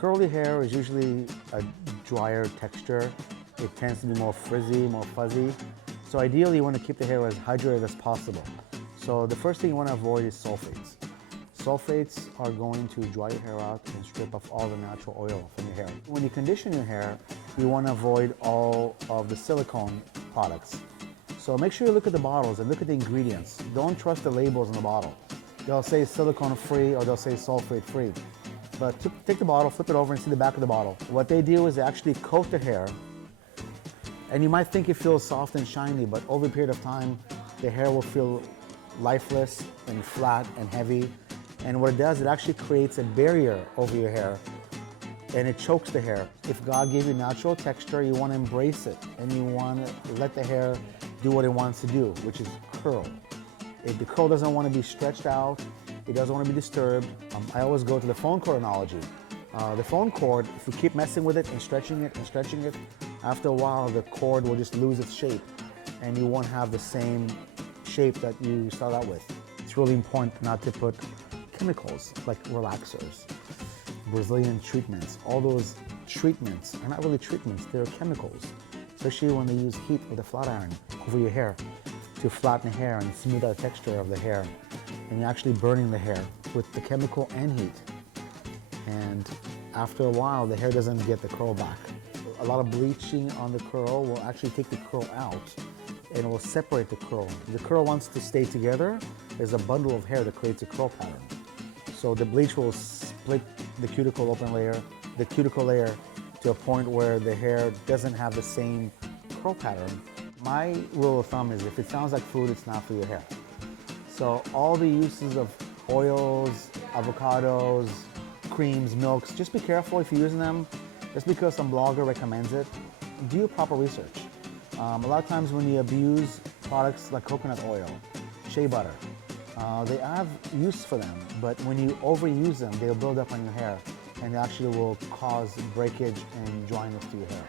Curly hair is usually a drier texture. It tends to be more frizzy, more fuzzy. So ideally you want to keep the hair as hydrated as possible. So the first thing you want to avoid is sulfates. Sulfates are going to dry your hair out and strip off all the natural oil from your hair. When you condition your hair, you want to avoid all of the silicone products. So make sure you look at the bottles and look at the ingredients. Don't trust the labels on the bottle. They'll say silicone free or they'll say sulfate free. But take the bottle, flip it over and see the back of the bottle. What they do is they actually coat the hair, and you might think it feels soft and shiny, but over a period of time, the hair will feel lifeless and flat and heavy. And what it does, it actually creates a barrier over your hair and it chokes the hair. If God gave you natural texture, you want to embrace it and you want to let the hair do what it wants to do, which is curl. If the curl doesn't want to be stretched out, it doesn't want to be disturbed, I always go to the phone cord analogy. The phone cord, if you keep messing with it and stretching it, after a while the cord will just lose its shape and you won't have the same shape that you start out with. It's really important not to put chemicals like relaxers, Brazilian treatments. All those treatments are not really treatments, they're chemicals, especially when they use heat with a flat iron over your hair to flatten the hair and smooth out the texture of the hair. And you're actually burning the hair with the chemical and heat. And after a while, the hair doesn't get the curl back. A lot of bleaching on the curl will actually take the curl out and it will separate the curl. The curl wants to stay together. There's a bundle of hair that creates a curl pattern. So the bleach will split the cuticle open layer, the cuticle layer, to a point where the hair doesn't have the same curl pattern. My rule of thumb is if it sounds like food, it's not for your hair. So all the uses of oils, avocados, creams, milks, just be careful if you're using them. Just because some blogger recommends it, do your proper research. A lot of times when you abuse products like coconut oil, shea butter, they have use for them, but when you overuse them, they'll build up on your hair and they actually will cause breakage and dryness to your hair.